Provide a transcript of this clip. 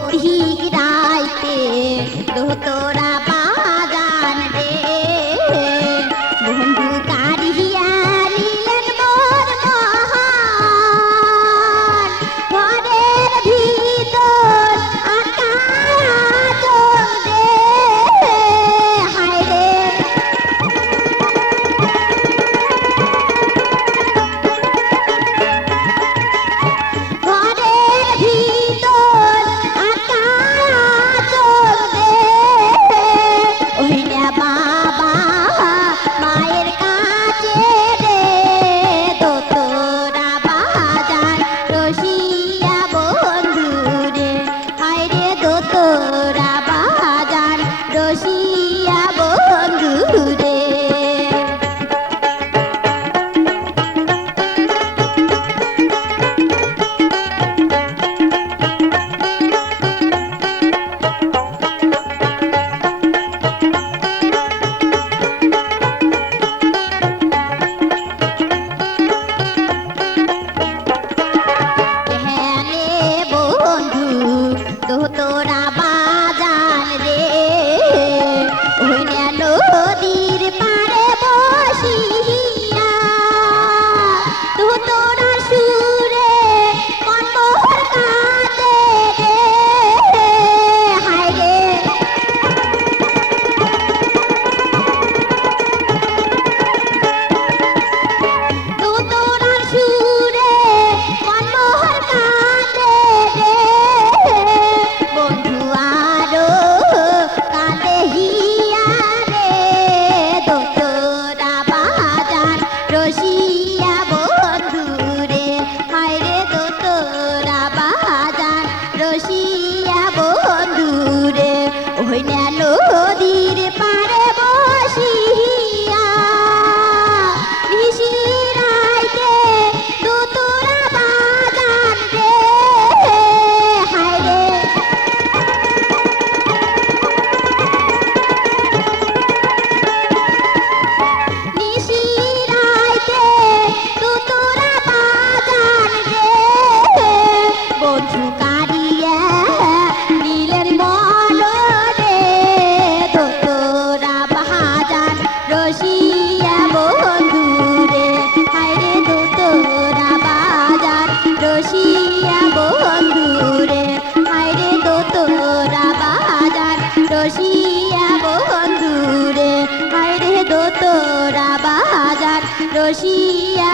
পথিক রাইতে দোতরা বাজান রে বন্ধু কারিয়া নিলেন মোর মহান ঘরের ভিতর আকাশ রে হায় রে ঘরের ভিতর আকাশ রে ওইনা বাবা মায়ের কাছে রে দোতরা বাজান রসিয়া বন্ধু রে হায় রে দোতরা বাজান রসিয়া বন্ধু রে হেনে বন্ধু দোতরা বাজান রে ওইনা নদীর পাড়ে বসিয়া দোতরা সুরে মনোহর কাঁদে রে হায় রে দোতরার সুরে মনোহর কাঁদে রে বন্ধু আরো কাঁদে হিয়া রে দোতরা বাজান রসিয়া বন্ধু রে হায় রে দোতরা বাজান রসিয়া বন্ধু রে ওইনা নদীর পাড়ে বসিয়া নিশিরাইতে দোতরা বাজান রে হায় রে নিশিরাইতে দোতরা বাজান রে বন্ধু কারিয়া নীলের মন রে দোতরা বাজান রসিয়া বন্ধু রে হায় রে দোতরা বাজান রসিয়া বন্ধু রে হায় রে দোতরা বাজান রসিয়া বন্ধু রে হায় রে দোতরা বাজান রসিয়া